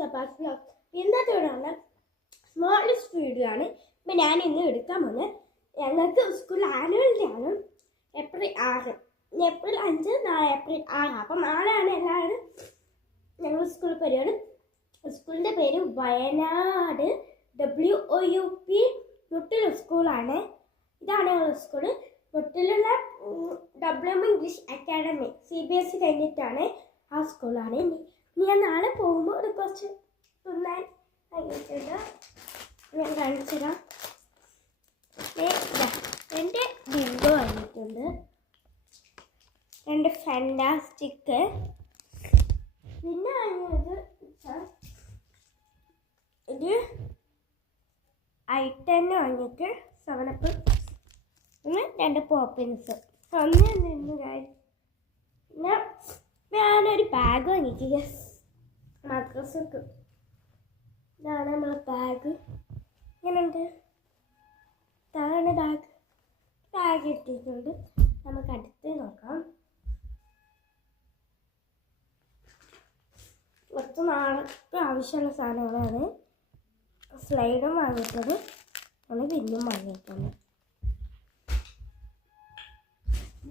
Sabas vlog. ഇന്നത്തെ വീടാണ് smallest video ആണ്. ഇപ്പം ഞാൻ ഇന്ന് എടുക്കാൻ പോകുന്നത് ഞങ്ങൾക്ക് സ്കൂളിൽ ആനുവൽ ഡേ ആണ്. ഏപ്രിൽ 6, ഏപ്രിൽ 5, നാളെ ഏപ്രിൽ 6. അപ്പം നാളെയാണ് എല്ലാവരും ഞങ്ങൾ സ്കൂളിൽ പരിപാടി. സ്കൂളിൻ്റെ പേര് വയനാട് WOUP മുട്ടിൽ സ്കൂളാണ്. ഇതാണ് ഞങ്ങളുടെ സ്കൂള്. മുട്ടിലുള്ള WM ഇംഗ്ലീഷ് അക്കാഡമി CBSE കഴിഞ്ഞിട്ടാണ് ആ സ്കൂളാണ്. ഞാൻ നാളെ പോകുമ്പോൾ ഒരു കുറച്ച് തിന്നാൻ കഴിഞ്ഞിട്ടുണ്ട്. ഞാൻ കാണിച്ചു തരാം. എൻ്റെ ബിങ്കോ കഴിഞ്ഞിട്ടുണ്ട്, 2 ഫാൻറ്റാസ്റ്റിക്. പിന്നെ കഴിഞ്ഞത് ഇത് I10 വാങ്ങിയിട്ട് 7up, പിന്നെ 2 പോപ്പിൻസ്. നിന്ന് പിന്നെ ഞാനൊരു ബാഗ് വാങ്ങിക്കുക, മദ്രസക്ക്. ഇതാണ് നമ്മളെ ബാഗ്. ഇങ്ങനെയുണ്ട്. ഇതാണ് ബാഗ് ഇട്ടിട്ടുണ്ട്. നമുക്ക് അടുത്ത് നോക്കാം. കുറച്ച് നാളത്തെ ആവശ്യമുള്ള സാധനങ്ങളാണ്. സ്ലൈഡും വാങ്ങിയിട്ടത് നമ്മൾ പിന്നും വാങ്ങിയിട്ടുണ്ട്.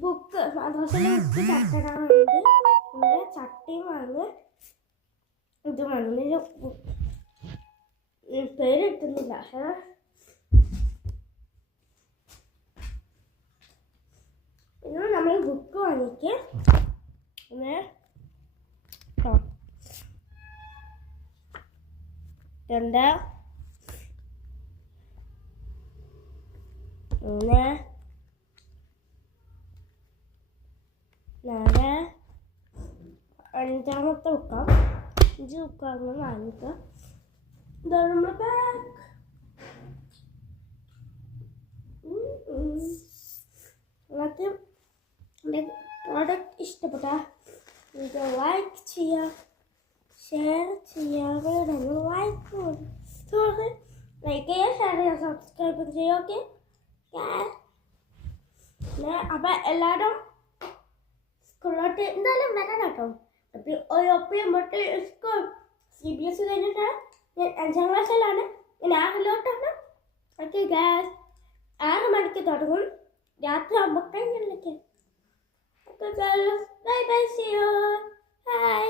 ബുക്ക് മദ്രസയിലെ ബുക്ക് ചട്ടടാറുണ്ട്. പിന്നെ ചട്ടിയും വാങ്ങി, ഇത് വാങ്ങുന്ന പേര് കിട്ടുന്നില്ല. പിന്നെ നമ്മൾ ബുക്ക് വാങ്ങിക്ക്. പിന്നെ രണ്ട് 3 4 5ാമത്തെ ബുക്കാം. 5 ബുക്കാണ് വാങ്ങിക്കുക. ഇതാണ് നമ്മുടെ ബാഗ്. നിങ്ങൾക്ക് എൻ്റെ പ്രോഡക്റ്റ് ഇഷ്ടപ്പെട്ട വീഡിയോ ലൈക്ക് ചെയ്യുക, ഷെയർ ചെയ്യുക. ലൈക്ക് ചെയ്യുക, ഷെയർ ചെയ്യുക, സബ്സ്ക്രൈബ് ചെയ്യുക. ഓക്കെ. അപ്പം എല്ലാവരും സ്കൂളിലോട്ട് എന്തായാലും വരണം കേട്ടോ. സ്കൂൾ CBSE കഴിഞ്ഞിട്ടാണ്. ഞാൻ 5ാം ക്ലാസ്സിലാണ്. ഞാൻ 6ലോട്ടാണ്. ഓക്കെ ഗായ്സ്, 6 മണിക്ക് തുടങ്ങും. രാത്രി 9 കഴിഞ്ഞിട്ട്. Okay guys, bye bye, see you, by.